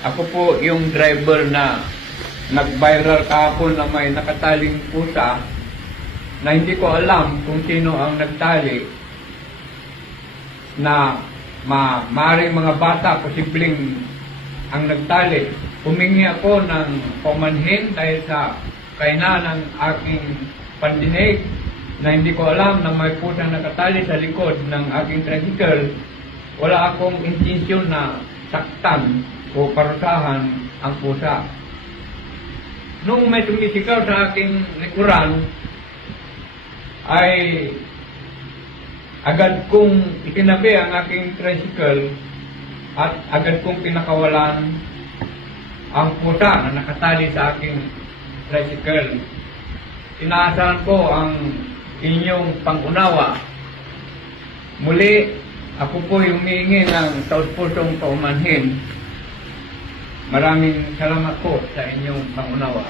Ako po yung driver na nag-viral kahapon na may nakataling pusa na hindi ko alam kung sino ang nagtali na maaaring mga bata posibleng ang nagtali. Humingi ako ng pamanhin dahil sa kaina ng aking pandinig na hindi ko alam na may pusang nakatali sa likod ng aking tricycle. Wala akong intensyon na saktan o parusahan ang pusa. Nung may sumisigaw sa aking likuran, ay agad kong itinabi ang aking tricycle at agad kong pinakawalan ang pusa na nakatali sa aking tricycle. Inaasahan ko ang inyong pangunawa. Muli, ako po humihingi ng taus-pusong paumanhin. Maraming salamat po sa inyong pangunawa.